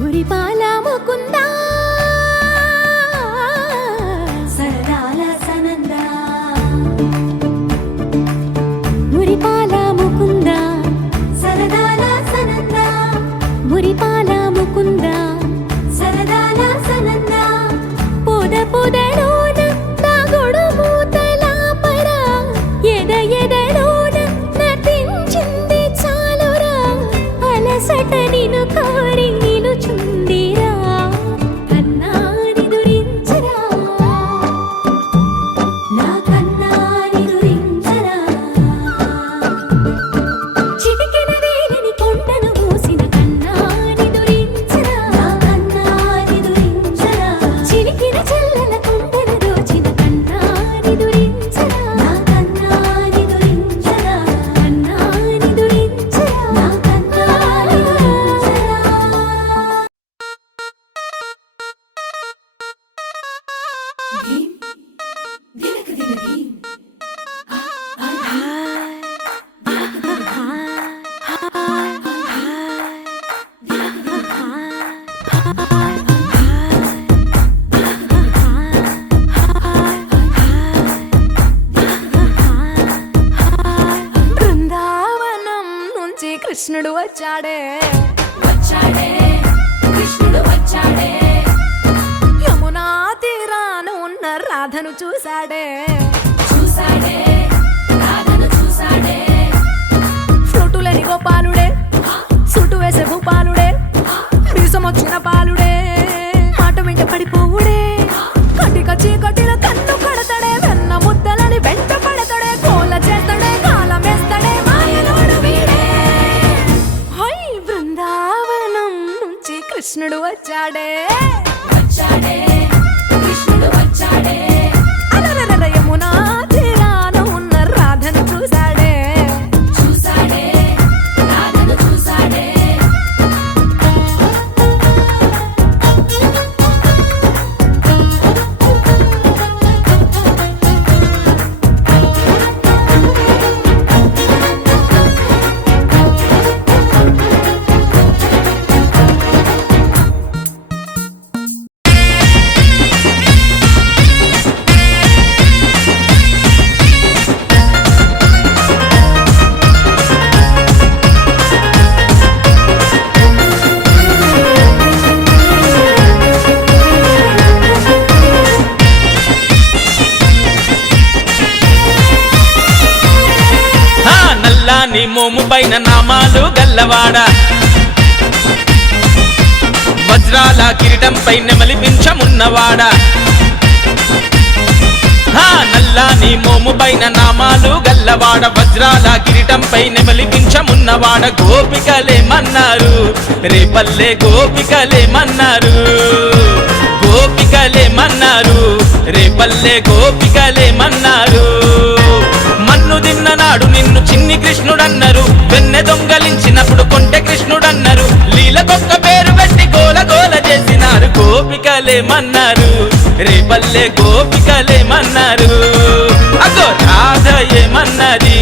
మురిపాల ముకుందా సరదాల సనందా మురిపాల ముకుందా సరదాల సనందా మురిపాల ముకుందా సరదాల సనందా పొద పొదలోన తాగుడు మూతల పరా ఎద ఎదలోన నటించింది చాలురా అలసట నిను కోరి నిలుచుందిరా కన్నాని దురించరా నా కన్నాని దురించరా చిటికెన వేలిని కొండను మూసిన కన్నాని దురించరా నా కన్నాని దురించరా చిలికిన చెల్లెల కొండను దోచిన కన్నాని దురించరా నా కన్నాని దురించరా కన్నాని దురించరా నా కన్నాని దురించరా ధీమ్ దినక దిన ధీమ్ బృందావనం నుంచి కృష్ణుడు వచ్చాడే వచ్చాడే కృష్ణుడు వచ్చాడే యమునా తీరాన ఉన్న రాధను చూశాడే చూశాడే రాధను చూశాడే ఫ్రూటులని గోపాలుడే సుటు వేసే భూపాలుడే మీసమొచ్చిన పాలుడే మాట వెంట పడిపోవుడే కటిక చీకటిలో కన్ను కడతాడే వెన్న ముద్దలని వెంట పడతాడే కోల చేస్తాడే కాలం వేస్తాడే మాయలోడు వీడే హై బృందావనం నుంచి కృష్ణుడు వచ్చాడే వచ్చాడే కృష్ణుడు వచ్చాడే అలరర యమునా తీరాన ఉన్న రాధను చూశాడే చూశాడే రాధను చూశాడే నల్లాని మోము పైన నామాలు గల్లవాడ వజ్రాల కిరీటంపై నెమలి పింఛమున్నవాడ నల్లాని మోము పైన నామాలు గల్లవాడ వజ్రాల కిరీటంపై నెమలి పింఛమున్నవాడ గోపికలేమన్నారు రేపల్లె గోపికలేమన్నారు గోపికలేమన్నారు రేపల్లె గోపికలేమన్నారు మన్ను తిన్ననాడు నిన్ను చిన్ని కృష్ణుడన్నారు వెన్నె దొంగలించినప్పుడు కొంటె కృష్ణుడన్నారు లీలకొక్క పేరు పెట్టి గోల గోల చేసినారు గోపికలేమన్నారు రేపల్లె గోపికలేమన్నారు అగో రాధ ఏమన్నది